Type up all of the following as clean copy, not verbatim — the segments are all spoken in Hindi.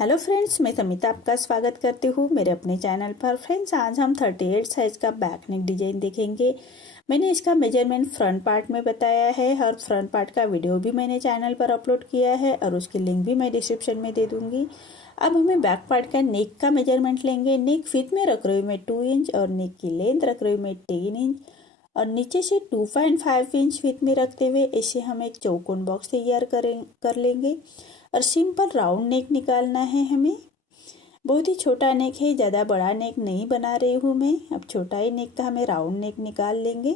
हेलो फ्रेंड्स, मैं समिता आपका स्वागत करती हूँ मेरे अपने चैनल पर। फ्रेंड्स, आज हम 38 साइज़ का बैक नेक डिजाइन देखेंगे। मैंने इसका मेजरमेंट फ्रंट पार्ट में बताया है और फ्रंट पार्ट का वीडियो भी मैंने चैनल पर अपलोड किया है और उसकी लिंक भी मैं डिस्क्रिप्शन में दे दूँगी। अब हमें बैक पार्ट का नेक का मेजरमेंट लेंगे। नेक फिट में रख रही हूँ मैं 2 इंच और नेक की लेंथ रख रही हूँ मैं 3 इंच और नीचे से 2.5 इंच फिट में रखते हुए इसे हम एक चौकोन बॉक्स तैयार कर लेंगे और सिंपल राउंड नेक निकालना है हमें। बहुत ही छोटा नेक है, ज़्यादा बड़ा नेक नहीं बना रही हूँ मैं। अब छोटा ही नेक का हमें राउंड नेक निकाल लेंगे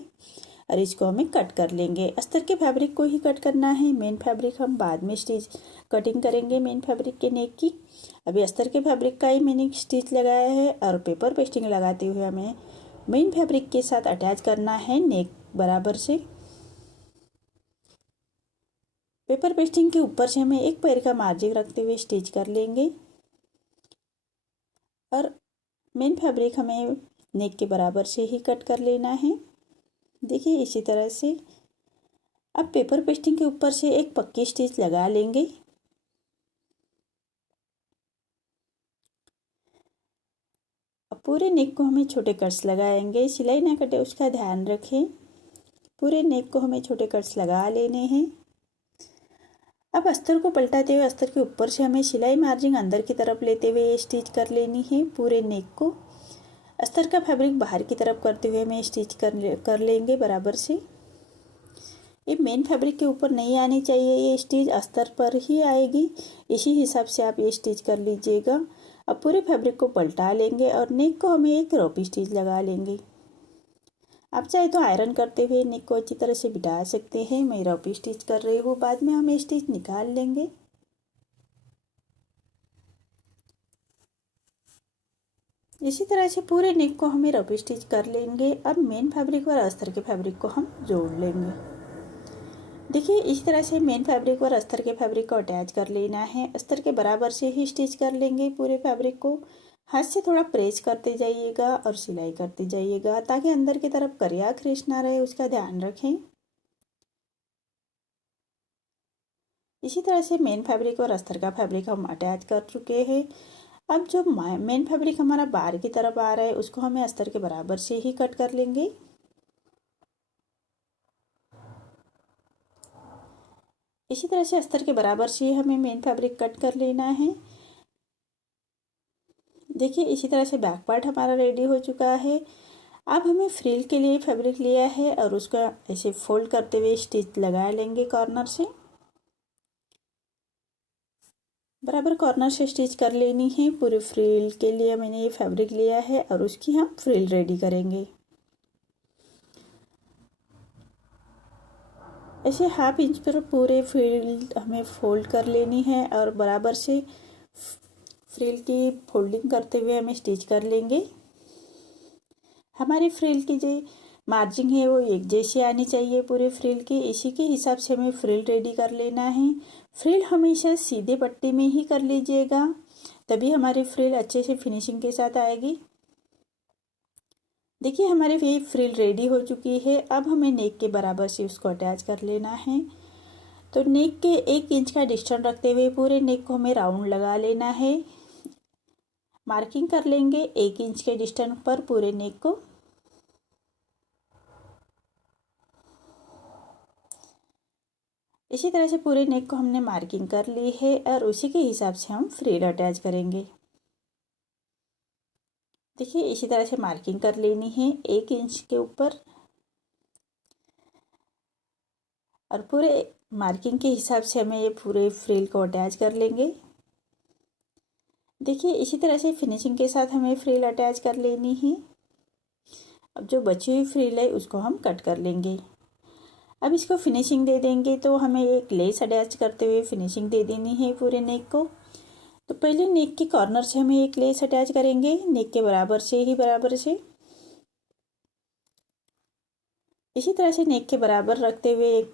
और इसको हमें कट कर लेंगे। अस्तर के फैब्रिक को ही कट करना है, मेन फैब्रिक हम बाद में कटिंग करेंगे मेन फैब्रिक के नेक की। अभी अस्तर के फैब्रिक का ही मैंने स्टिच लगाया है और पेपर पेस्टिंग लगाते हुए हमें मेन फैब्रिक के साथ अटैच करना है नेक बराबर से। पेपर पेस्टिंग के ऊपर से हमें एक पैर का मार्जिन रखते हुए स्टिच कर लेंगे और मेन फैब्रिक हमें नेक के बराबर से ही कट कर लेना है। देखिए इसी तरह से। अब पेपर पेस्टिंग के ऊपर से एक पक्की स्टिच लगा लेंगे। अब पूरे नेक को हमें छोटे कट्स लगाएंगे, सिलाई ना कटे उसका ध्यान रखें। पूरे नेक को हमें छोटे कट्स लगा लेने हैं। अब अस्तर को पलटाते हुए अस्तर के ऊपर से हमें सिलाई मार्जिन अंदर की तरफ लेते हुए स्टिच कर लेनी है पूरे नेक को। अस्तर का फैब्रिक बाहर की तरफ करते हुए हमें स्टिच कर लेंगे बराबर से। ये मेन फैब्रिक के ऊपर नहीं आनी चाहिए, ये स्टिच अस्तर पर ही आएगी। इसी हिसाब से आप ये स्टिच कर लीजिएगा। अब पूरे फैब्रिक को पलटा लेंगे और नेक को हमें एक रोपी स्टिच लगा लेंगे। आप चाहे तो आयरन करते हुए नेक को अच्छी तरह से बिठा सकते हैं। मैं रोपी स्टिच कर रही हूँ, बाद में हम स्टिच निकाल लेंगे। इसी तरह से पूरे नेक को हमें रोपी स्टिच कर लेंगे। अब मेन फैब्रिक और अस्तर के फैब्रिक को हम जोड़ लेंगे। देखिए इस तरह से मेन फैब्रिक और अस्तर के फैब्रिक को अटैच कर लेना है। अस्तर के बराबर से ही स्टिच कर लेंगे पूरे फैब्रिक को। हाथ से थोड़ा प्रेस करते जाइएगा और सिलाई करते जाइएगा ताकि अंदर की तरफ करिया खींच ना रहे, उसका ध्यान रखें। इसी तरह से मेन फैब्रिक और अस्तर का फैब्रिक हम अटैच कर चुके हैं। अब जो मेन फैब्रिक हमारा बाहर की तरफ आ रहा है उसको हमें अस्तर के बराबर से ही कट कर लेंगे। इसी तरह से अस्तर के बराबर से हमें मेन फैब्रिक कट कर लेना है। देखिए इसी तरह से बैक पार्ट हमारा रेडी हो चुका है। अब हमें फ्रिल के लिए फैब्रिक लिया है और उसका ऐसे फोल्ड करते हुए स्टिच लगा लेंगे कॉर्नर से। बराबर कॉर्नर से स्टिच कर लेनी है। पूरे फ्रिल के लिए मैंने ये फैब्रिक लिया है और उसकी हम फ्रिल रेडी करेंगे। ऐसे हाफ इंच पर पूरे फ्रिल हमें फोल्ड कर लेनी है और बराबर से फ्रिल की फोल्डिंग करते हुए हमें स्टिच कर लेंगे। हमारे फ्रिल की जो मार्जिन है वो एक जैसी आनी चाहिए पूरे फ्रिल की। इसी के हिसाब से हमें फ्रिल रेडी कर लेना है। फ्रिल हमेशा सीधे पट्टी में ही कर लीजिएगा, तभी हमारी फ्रिल अच्छे से फिनिशिंग के साथ आएगी। देखिए हमारी ये फ्रिल रेडी हो चुकी है। अब हमें नेक के बराबर से उसको अटैच कर लेना है। तो नेक के 1 इंच का डिस्टेंस रखते हुए पूरे नेक को हमें राउंड लगा लेना है। मार्किंग कर लेंगे 1 इंच के डिस्टेंस पर पूरे नेक को। इसी तरह से पूरे नेक को हमने मार्किंग कर ली है और उसी के हिसाब से हम फ्रिल अटैच करेंगे। देखिए इसी तरह से मार्किंग कर लेनी है 1 इंच के ऊपर और पूरे मार्किंग के हिसाब से हमें ये पूरे फ्रिल को अटैच कर लेंगे। देखिए इसी तरह से फिनिशिंग के साथ हमें फ्रिल अटैच कर लेनी है। अब जो बची हुई फ्रिल है उसको हम कट कर लेंगे। अब इसको फिनिशिंग दे देंगे, तो हमें एक लेस अटैच करते हुए फिनिशिंग दे देनी है पूरे नेक को। तो पहले नेक के कॉर्नर से हमें एक लेस अटैच करेंगे, नेक के बराबर से ही बराबर से। इसी तरह से नेक के बराबर रखते हुए एक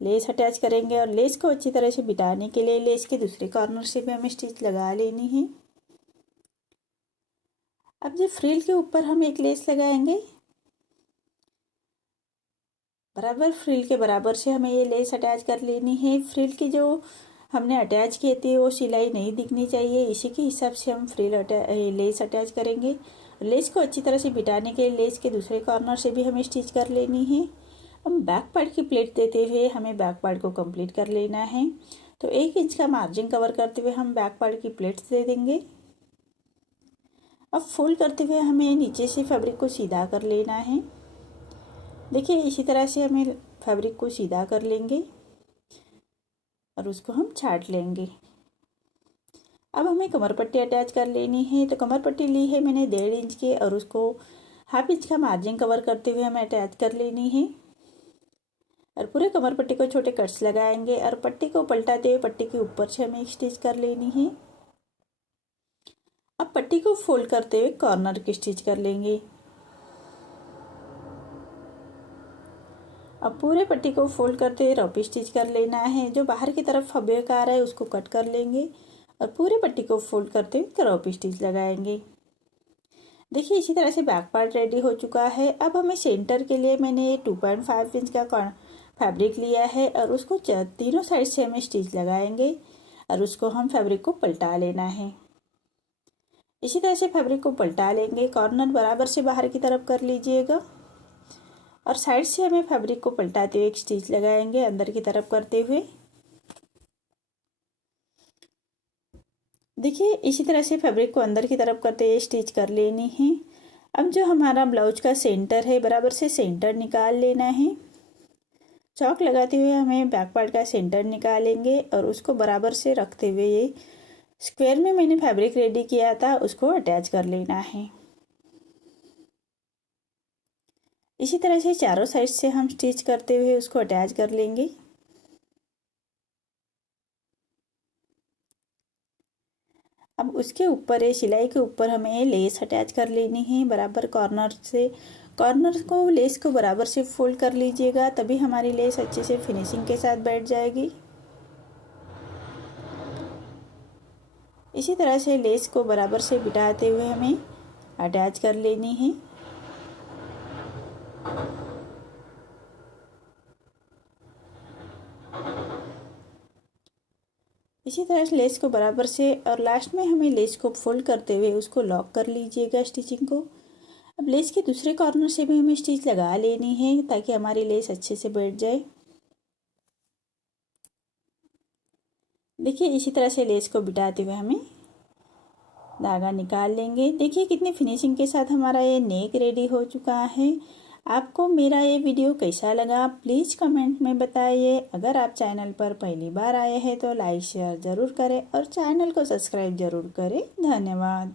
लेस अटैच करेंगे और लेस को अच्छी तरह से बिठाने के लिए लेस के दूसरे कॉर्नर से भी हमें स्टिच लगा लेनी है। अब जो फ्रिल के ऊपर हम एक लेस लगाएंगे, बराबर फ्रिल के बराबर से हमें ये लेस अटैच कर लेनी है। फ्रिल की जो हमने अटैच किए थे वो सिलाई नहीं दिखनी चाहिए, इसी के हिसाब से हम लेस अटैच करेंगे। लेस को अच्छी तरह से बिठाने के लिए लेस के दूसरे कॉर्नर से भी हमें स्टिच कर लेनी है। हम बैक पार्ट की प्लेट देते हुए हमें बैक पार्ट को कंप्लीट कर लेना है। तो 1 इंच का मार्जिन कवर करते हुए हम बैक पार्ट की प्लेट्स दे देंगे। अब फोल्ड करते हुए हमें नीचे से फैब्रिक को सीधा कर लेना है। देखिए इसी तरह से हमें फैब्रिक को सीधा कर लेंगे और उसको हम छाट लेंगे। अब हमें कमर पट्टी अटैच कर लेनी है। तो कमर पट्टी ली है मैंने 1.5 इंच की और उसको 1/2 इंच का मार्जिन कवर करते हुए हमें अटैच कर लेनी है। और पूरे कमर पट्टी को छोटे कट्स लगाएंगे और पट्टी को पलटाते हुए पट्टी के ऊपर से हमें एक स्टिच कर लेनी है। अब पट्टी को फोल्ड करते हुए कॉर्नर की स्टिच कर लेंगे। अब पूरे पट्टी को फोल्ड करते हुए रॉपी स्टिच कर लेना है। जो बाहर की तरफ फैब्रिक आ रहा है उसको कट कर लेंगे और पूरे पट्टी को फोल्ड करते हुए क्रॉपी स्टिच लगाएंगे। देखिए इसी तरह से बैक पार्ट रेडी हो चुका है। अब हमें सेंटर के लिए मैंने 2.5 इंच का फैब्रिक लिया है और उसको तीनों साइड से हमें स्टिच लगाएंगे और उसको हम फैब्रिक को पलटा लेना है। इसी तरह से फैब्रिक को पलटा लेंगे। कॉर्नर बराबर से बाहर की तरफ कर लीजिएगा और साइड से हमें फैब्रिक को पलटाते हुए एक स्टिच लगाएंगे अंदर की तरफ करते हुए। देखिए इसी तरह से फैब्रिक को अंदर की तरफ करते हुए स्टिच कर लेनी है। अब जो हमारा ब्लाउज का सेंटर है बराबर से सेंटर निकाल लेना है। चौक लगाते हुए हमें बैक पार्ट का सेंटर निकालेंगे और उसको बराबर से रखते हुए ये स्क्वायर में मैंने फैब्रिक रेडी किया था उसको अटैच कर लेना है। इसी तरह से चारों साइड से हम स्टिच करते हुए उसको अटैच कर लेंगे। अब उसके ऊपर ये सिलाई के ऊपर हमें लेस अटैच कर लेनी है बराबर कॉर्नर से। कॉर्नर को लेस को बराबर से फोल्ड कर लीजिएगा तभी हमारी लेस अच्छे से फिनिशिंग के साथ बैठ जाएगी। इसी तरह से लेस को बराबर से बिठाते हुए हमें अटैच कर लेनी है। इसी तरह से लेस को बराबर से और लास्ट में हमें लेस को फोल्ड करते हुए उसको लॉक कर लीजिएगा स्टिचिंग को। अब लेस के दूसरे कॉर्नर से भी हमें स्टिच लगा लेनी है ताकि हमारी लेस अच्छे से बैठ जाए। देखिए इसी तरह से लेस को बिठाते हुए हमें धागा निकाल लेंगे। देखिए कितनी फिनिशिंग के साथ हमारा ये नेक रेडी हो चुका है। आपको मेरा ये वीडियो कैसा लगा प्लीज़ कमेंट में बताइए। अगर आप चैनल पर पहली बार आए हैं तो लाइक शेयर ज़रूर करें और चैनल को सब्सक्राइब ज़रूर करें। धन्यवाद।